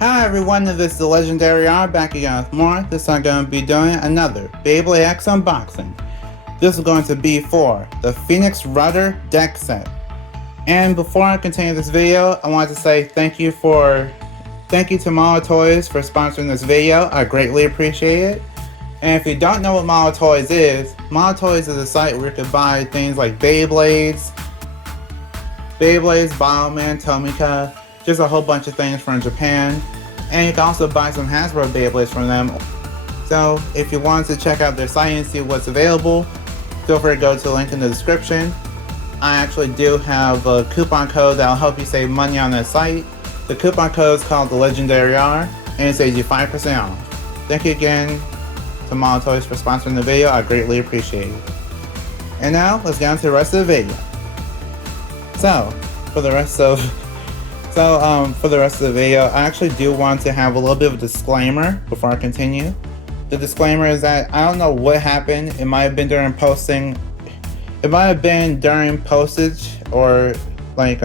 Hi everyone, this is the Legendary R back again with more. This time I'm going to be doing another Beyblade X unboxing. This is going to be for the Phoenix Rudder deck set. And before I continue this video, I want to say thank you to Mala Toys for sponsoring this video. I greatly appreciate it. And if you don't know what Mala Toys is a site where you can buy things like Beyblades, Bioman, Tomika, just a whole bunch of things from Japan. And you can also buy some Hasbro Beyblades from them. So if you want to check out their site and see what's available, feel free to go to the link in the description. I actually do have a coupon code that will help you save money on that site. The coupon code is called the Legendary R, and it saves you 5% off. Thank you again to Mala Toys for sponsoring the video. I greatly appreciate it. And now let's get on to the rest of the video. So for the rest of the video, I actually do want to have a little bit of a disclaimer before I continue. The disclaimer is that I don't know what happened. It might have been during posting. It might have been during postage, or like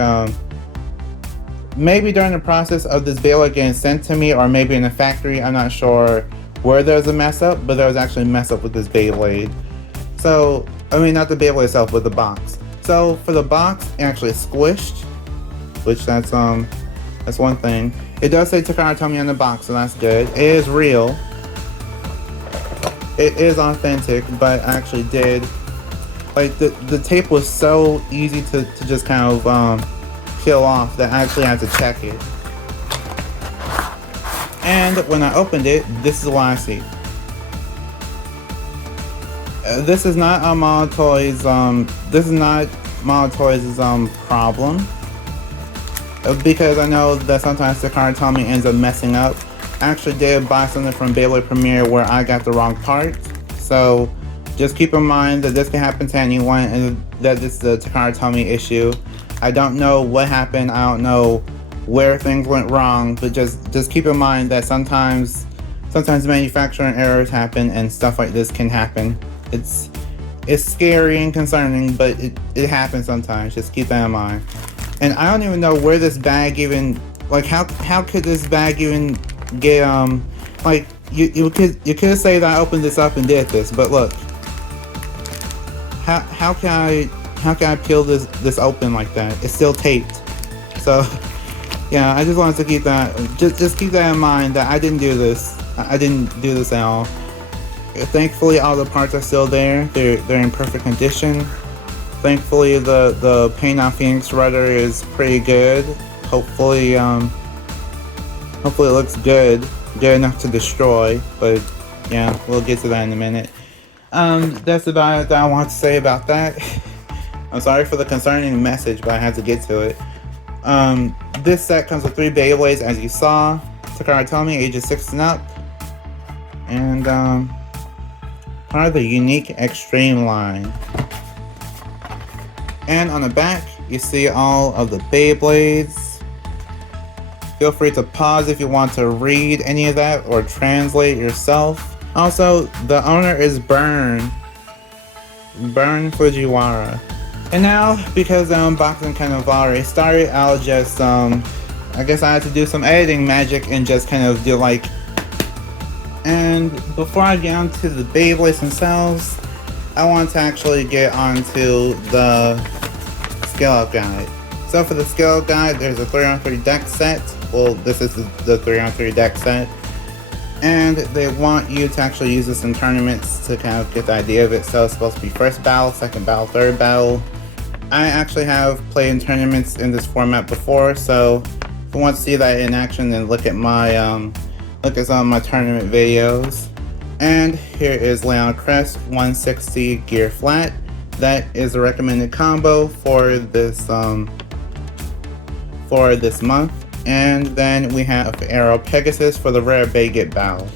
maybe during the process of this Beyblade getting sent to me, or maybe in the factory. I'm not sure where there was a mess up, but there was actually a mess up with this Beyblade. So, I mean, not the Beyblade itself, but the box. So for the box, it actually squished, which that's one thing. It does say Takara Tomy on the box, so that's good. It is real. It is authentic, but I actually did, like, the tape was so easy to just kind of peel off that I actually had to check it. And when I opened it, this is what I see. This is not Mala Toys. This is not Mala Toys' problem. Because I know that sometimes Takara Tomy ends up messing up. I actually did buy something from Beyblade Premiere where I got the wrong part. So just keep in mind that this can happen to anyone and that this is a Takara Tomy issue. I don't know what happened. I don't know where things went wrong, but just keep in mind that sometimes manufacturing errors happen and stuff like this can happen. It's scary and concerning, but it happens sometimes. Just keep that in mind. And I don't even know where this bag even, like, how could this bag even get, like, you could say that I opened this up and did this, but look, how can I peel this open like that? It's still taped. So yeah, I just wanted to keep that, just keep that in mind that I didn't do this. I didn't do this at all. Thankfully, all the parts are still there. They're in perfect condition. Thankfully, the paint on Phoenix Rudder is pretty good. Hopefully it looks good enough to destroy. But yeah, we'll get to that in a minute. That's about it that I want to say about that. I'm sorry for the concerning message, but I had to get to it. This set comes with 3 Beyblades, as you saw. Takara Tomy, ages 6 and up, and part of the unique Extreme line. And on the back, you see all of the Beyblades. Feel free to pause if you want to read any of that or translate yourself. Also, the owner is Burn Fujiwara. And now, because the unboxing kind of already started, I'll just, I guess I had to do some editing magic and just kind of do like... And before I get onto the Beyblades themselves, I want to actually get onto the scale up guide. So for the scale up guide, there's a 3-on-3 deck set. Well, this is the 3-on-3 deck set. And they want you to actually use this in tournaments to kind of get the idea of it. So it's supposed to be first battle, second battle, third battle. I actually have played in tournaments in this format before, so if you want to see that in action, then look at my look at some of my tournament videos. And here is Leon Crest 160 gear flat. That is a recommended combo for this month. And then we have Arrow Pegasus for the rare Beygit battle.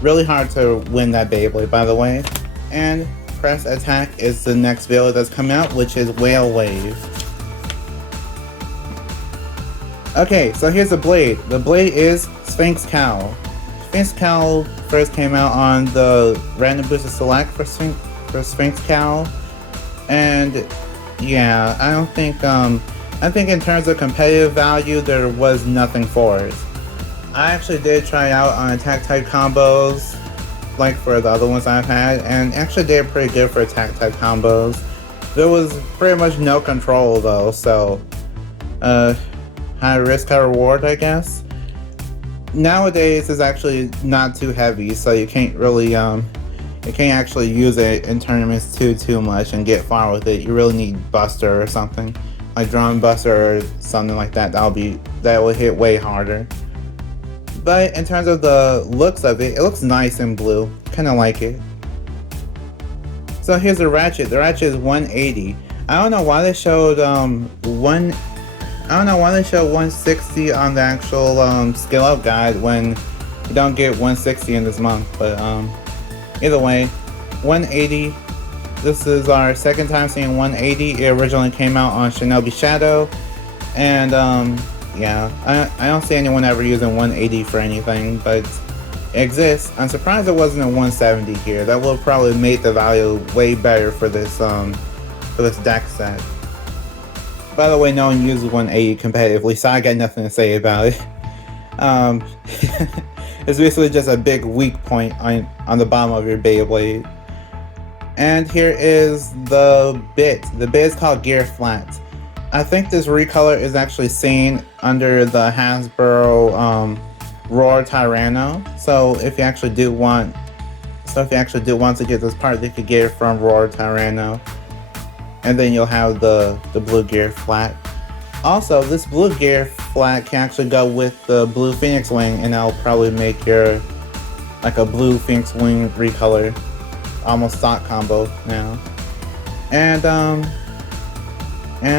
Really hard to win that Beyblade, by the way. And Press Attack is the next Beyblade that's coming out, which is Whale Wave. Okay, so here's the blade. The blade is Sphinx Cowl. Sphinx Cowl first came out on the Random Booster Select for Sphinx Cowl. And yeah, I don't think I think in terms of competitive value, there was nothing for it. I actually did try out on attack type combos, like for the other ones I've had, and actually did pretty good for attack type combos. There was pretty much no control though, so high risk, high reward, I guess. Nowadays, it's actually not too heavy, so you can't really you can't actually use it in tournaments too much and get far with it. You really need Buster or something, like Drum Buster or something like that. That will hit way harder. But in terms of the looks of it, it looks nice in blue. Kind of like it. So here's the Ratchet. The Ratchet is 180. I don't know why they showed I don't know why they showed 160 on the actual skill up guide when you don't get 160 in this month. But either way, 180. This is our second time seeing 180. It originally came out on Shinobi Shadow, and yeah, I don't see anyone ever using 180 for anything, but it exists. I'm surprised it wasn't a 170 here. That would have probably made the value way better for this deck set. By the way, no one uses 180 competitively, so I got nothing to say about it. It's basically just a big weak point on the bottom of your Beyblade. And here is the bit. The bit is called Gear Flat. I think this recolor is actually seen under the Hasbro Roar Tyranno. So if you actually do want to get this part, you could get it from Roar Tyranno. And then you'll have the blue Gear Flat. Also, this blue Gear Flat can actually go with the blue Phoenix Wing, and that'll probably make your like a blue Phoenix Wing recolor almost stock combo now. And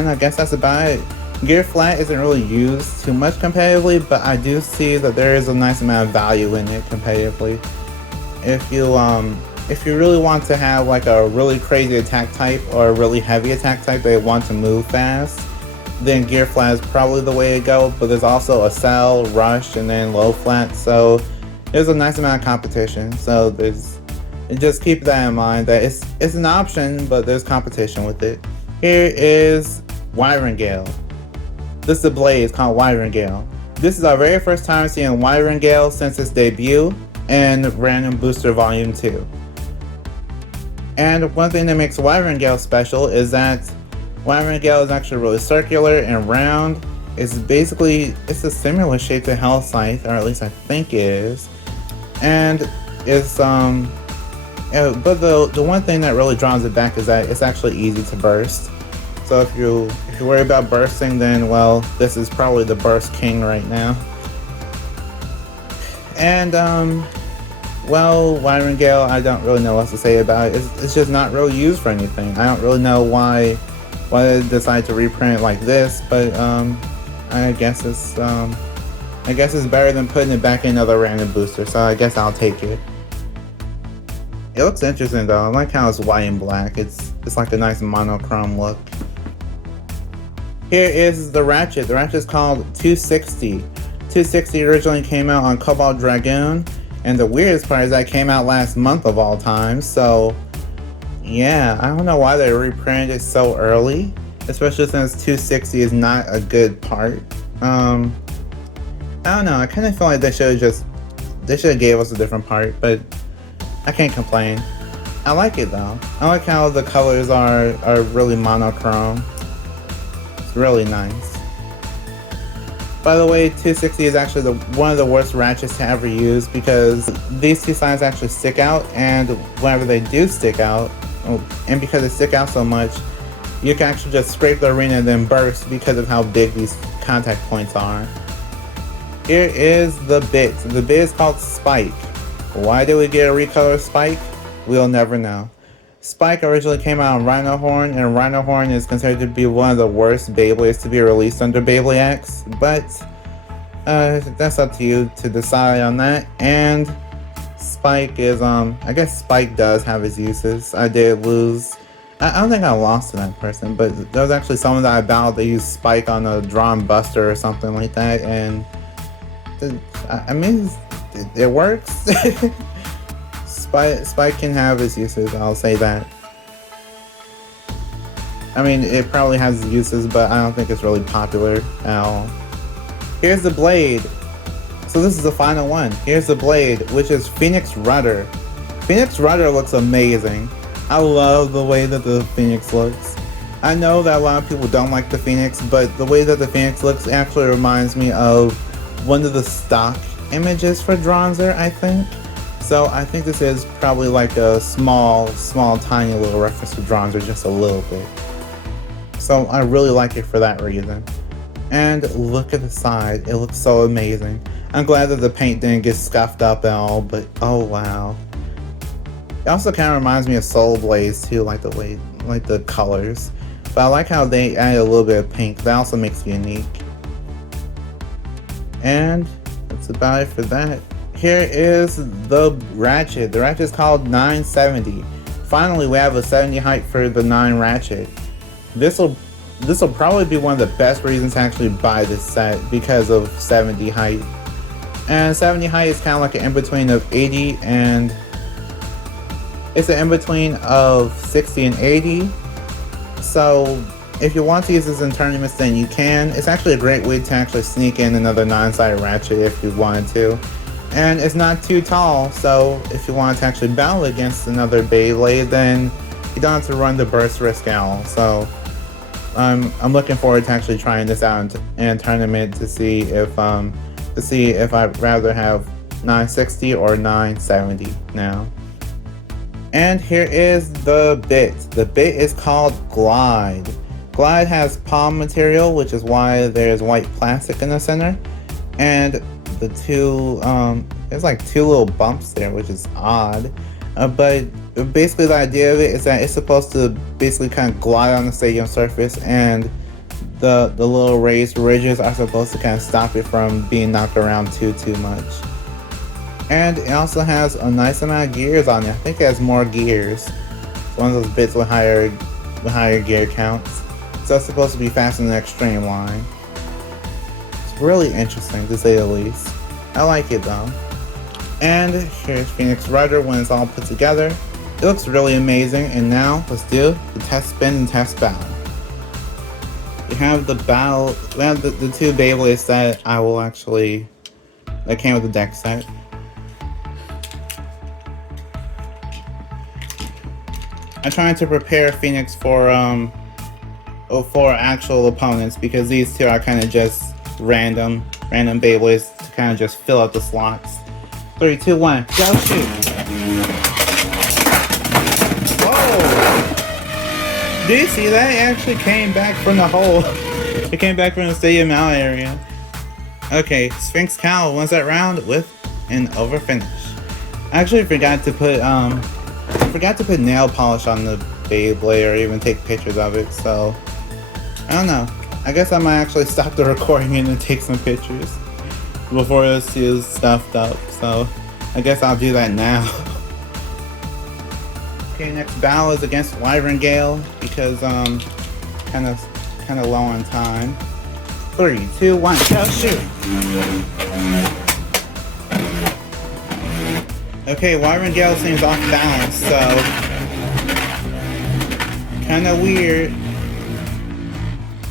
I guess that's about it. Gear Flat isn't really used too much competitively, but I do see that there is a nice amount of value in it competitively. If you really want to have like a really crazy attack type or a really heavy attack type that want to move fast, then Gear Flat is probably the way to go. But there's also a Cell, Rush, and then Low Flat, so there's a nice amount of competition. So just keep that in mind, that it's an option, but there's competition with it. Here is Wyvern Gale. This is a blade, it's called Wyvern Gale. This is our very first time seeing Wyvern Gale since its debut in Random Booster Volume 2. And one thing that makes Wyvern Gale special is that Wyvern Gale is actually really circular and round. It's a similar shape to Hell Scythe, or at least I think it is. And it's but the one thing that really draws it back is that it's actually easy to burst. So if you worry about bursting, then well, this is probably the burst king right now. And well, Wyvern Gale, I don't really know what to say about it. It's just not really used for anything. I don't really know why they decide to reprint it like this, but I guess it's better than putting it back in another random booster, so I guess I'll take it. It looks interesting though. I like how it's white and black. It's like a nice monochrome look. Here is the Ratchet. The Ratchet is called 260. 260 originally came out on Cobalt Dragoon, and the weirdest part is that it came out last month of all time. So yeah, I don't know why they reprinted it so early, especially since 260 is not a good part. I don't know. I kind of feel like they should have gave us a different part, but I can't complain. I like it though. I like how the colors are really monochrome. It's really nice. By the way, 260 is actually one of the worst ratchets to ever use, because these two sides actually stick out, and whenever they do stick out, and because they stick out so much, you can actually just scrape the arena and then burst because of how big these contact points are. Here is the bit. The bit is called Spike. Why did we get a recolor Spike? We'll never know. Spike originally came out on Rhino Horn, and Rhino Horn is considered to be one of the worst Beyblades to be released under Beyblade X, but that's up to you to decide on that. And Spike is, I guess Spike does have its uses. I did lose, I don't think I lost to that person, but there was actually someone that I battled that used Spike on a Drawn Buster or something like that, and I mean, it works. Spike can have its uses, I'll say that. I mean, it probably has uses, but I don't think it's really popular at all. Here's the blade. So this is the final one. Here's the blade, which is Phoenix Rudder. Phoenix Rudder looks amazing. I love the way that the Phoenix looks. I know that a lot of people don't like the Phoenix, but the way that the Phoenix looks actually reminds me of one of the stock images for Dronzer, I think. So I think this is probably like a small, tiny little reference to Dronzer, just a little bit. So I really like it for that reason. And look at the side, it looks so amazing. I'm glad that the paint didn't get scuffed up at all, but oh wow. It also kind of reminds me of Soul Blaze too, like the way, like the colors. But I like how they added a little bit of pink. That also makes it unique. And that's about it for that. Here is the Ratchet. The Ratchet is called 970. Finally, we have a 70 height for the 9 Ratchet. This will probably be one of the best reasons to actually buy this set because of 70 height. And 70 height is kind of like an in-between of 80 and... It's an in-between of 60 and 80. So if you want to use this in tournaments, then you can. It's actually a great way to actually sneak in another 9-sided Ratchet if you wanted to. And it's not too tall, so if you wanted to actually battle against another Beyblade, then you don't have to run the burst risk at all. So I'm looking forward to actually trying this out in a tournament to see if I'd rather have 960 or 970 now. And here is the bit. The bit is called Glide. Glide has palm material, which is why there's white plastic in the center. And the two, there's like 2 little bumps there, which is odd. But basically the idea of it is that it's supposed to basically kind of glide on the stadium surface, and the little raised ridges are supposed to kind of stop it from being knocked around too much. And it also has a nice amount of gears on it. I think it has more gears. It's one of those bits with higher gear counts. So it's supposed to be faster than the extreme line. It's really interesting to say the least. I like it though. And here's Phoenix Rudder when it's all put together. It looks really amazing. And now let's do the test spin and test battle. We have the battle. We have the 2 Beyblades that that came with the deck set. I'm trying to prepare Phoenix for actual opponents, because these 2 are kind of just random Beyblades to kind of just fill out the slots. 3, 2, 1, go shoot! Whoa! Did you see that? It actually came back from the hole. It came back from the stadium out area. Okay, Sphinx Cow wins that round with an over finish. I actually forgot to put nail polish on the Beyblade or even take pictures of it, so I don't know. I guess I might actually stop the recording and take some pictures before this is stuffed up, so I guess I'll do that now. Okay, next battle is against Wyvern Gale because kind of low on time. 3, 2, 1, go shoot! Okay, Wyvern Gale seems off balance, so kinda weird.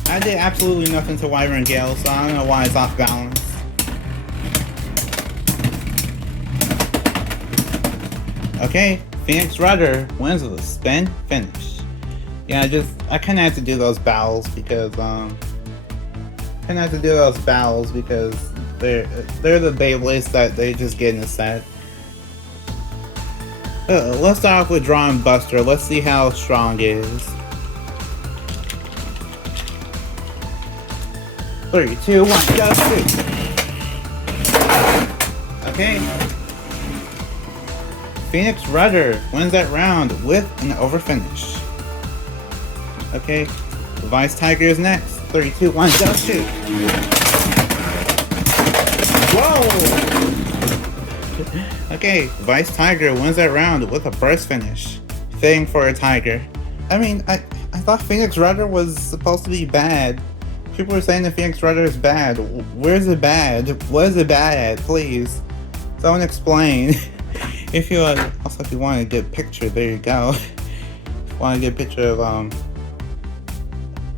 I did absolutely nothing to Wyvern Gale, so I don't know why it's off balance. Okay, Phoenix Rudder wins with a spin finish. Yeah, I kinda have to do those battles because they're the Beyblades that they just get in the set. Let's start off with Drawing Buster. Let's see how strong it is. 3, 2, 1, go shoot! Okay. Phoenix Rudder wins that round with an over finish. Okay. Vice Tiger is next. 3, 2, 1, go shoot! Whoa! Okay, Vice Tiger wins that round with a burst finish. Fitting for a Tiger. I mean, I thought Phoenix Rudder was supposed to be bad. People were saying that Phoenix Rudder is bad. Where's it bad? What is it bad at? Please. Someone explain. If you want to get a picture, there you go. If you want to get a picture of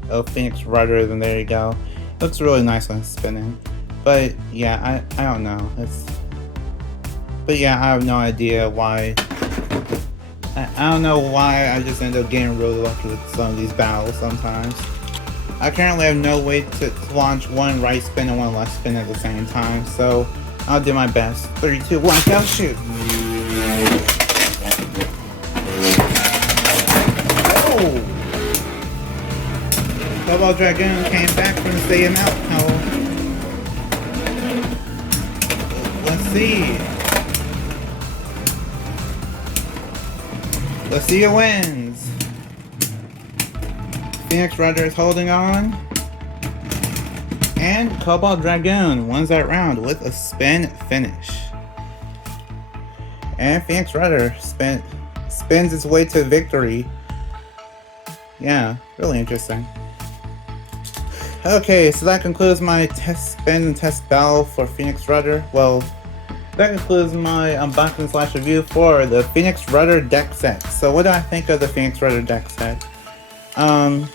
of Phoenix Rudder, then there you go. Looks really nice when it's spinning. But yeah, I don't know. But yeah, I have no idea why. I don't know why I just end up getting really lucky with some of these battles sometimes. I currently have no way to launch one right spin and one left spin at the same time, so I'll do my best. 3, 2, 1, go shoot! Oh! Cobalt Dragoon came back from the stadium out. Let's see. Let's see who wins. Phoenix Rudder is holding on. And Cobalt Dragoon wins that round with a spin finish. And Phoenix Rudder spins its way to victory. Yeah, really interesting. Okay, so that concludes my test spin and test battle for Phoenix Rudder. Well, that concludes my unboxing / review for the Phoenix Rudder deck set. So what do I think of the Phoenix Rudder deck set? Well,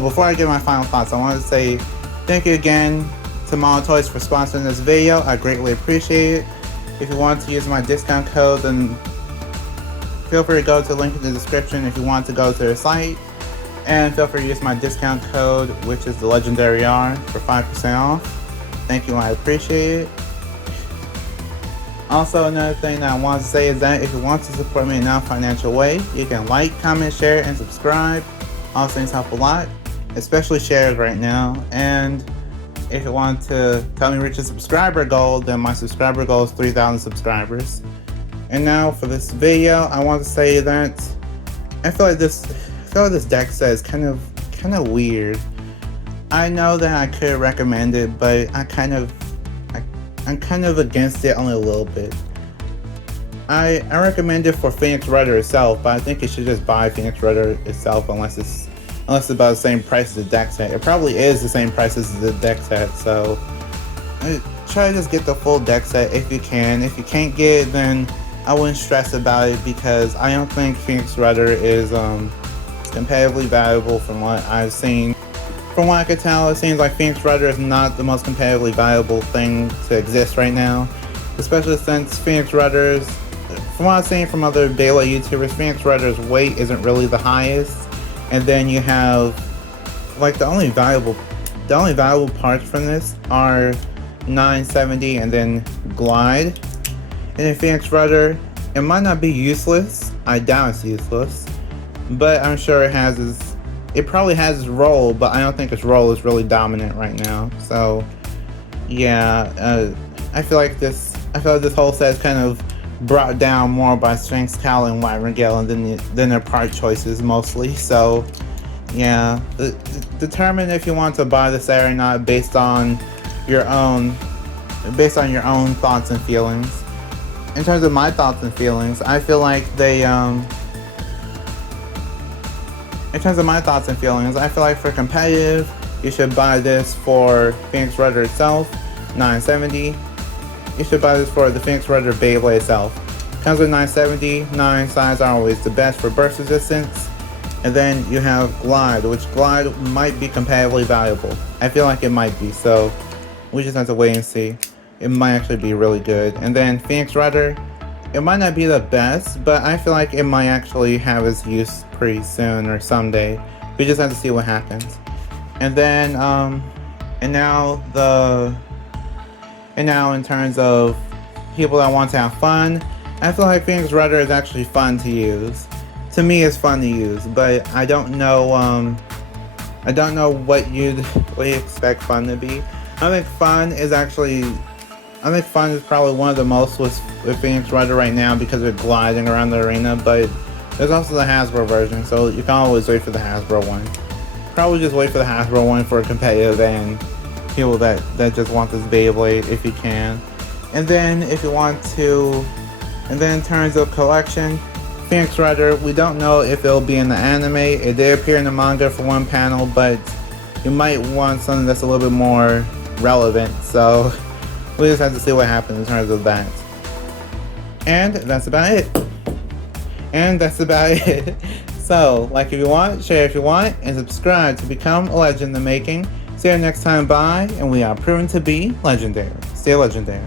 before I give my final thoughts, I want to say thank you again to Mall Toys for sponsoring this video. I greatly appreciate it. If you want to use my discount code, then feel free to go to the link in the description if you want to go to their site. And feel free to use my discount code, which is the Legendary R, for 5% off. Thank you, I appreciate it. Also, another thing that I want to say is that if you want to support me in a non-financial way, you can like, comment, share, and subscribe. All things help a lot, especially shares right now. And if you want to tell me reach a subscriber goal, then my subscriber goal is 3,000 subscribers. And now for this video, I want to say that I feel like this deck set is kind of weird. I know that I could recommend it, but I'm kind of against it only a little bit. I recommend it for Phoenix Rudder itself, but I think you should just buy Phoenix Rudder itself unless it's about the same price as the deck set. It probably is the same price as the deck set, so try to just get the full deck set if you can. If you can't get it, then I wouldn't stress about it, because I don't think Phoenix Rudder is competitively valuable from what I've seen. From what I could tell, it seems like Phoenix Rudder is not the most competitively valuable thing to exist right now, especially since Phoenix Rudder's, from what I've seen from other Beyblade YouTubers, Phoenix Rudder's weight isn't really the highest, and then you have, like, the only valuable parts from this are 970 and then glide. And in Phoenix Rudder, it might not be useless. I doubt it's useless, but I'm sure it probably has its role, but I don't think its role is really dominant right now. So yeah, I feel like this whole set is kind of brought down more by Sphinx Cowl and Wyvern Gale than their part choices mostly. So yeah, determine if you want to buy the set or not based on your own thoughts and feelings. In terms of my thoughts and feelings, I feel like for competitive, you should buy this for Phoenix Rudder itself, 970. You should buy this for the Phoenix Rudder Beyblade itself. Comes with 970, 9 sides are always the best for burst resistance. And then you have Glide, which Glide might be competitively valuable. I feel like it might be, so we just have to wait and see. It might actually be really good. And then Phoenix Rudder, it might not be the best, but I feel like it might actually have its use pretty soon or someday. We just have to see what happens. And then, and now in terms of people that want to have fun, I feel like Phoenix Rudder is actually fun to use. To me, it's fun to use, but I don't know what you expect fun to be. I think fun is probably one of the most with Phoenix Rudder right now because of gliding around the arena, but there's also the Hasbro version, so you can always wait for the Hasbro one. Probably just wait for the Hasbro one for competitive and people that just want this Beyblade if you can. And then if you want to, and then in terms of collection, Phoenix Rudder, we don't know if it'll be in the anime. It did appear in the manga for one panel, but you might want something that's a little bit more relevant, so we just have to see what happens in terms of that. And that's about it. So So, like if you want, share if you want, and subscribe to become a legend in the making. See you next time, bye, and we are proven to be legendary. Stay legendary.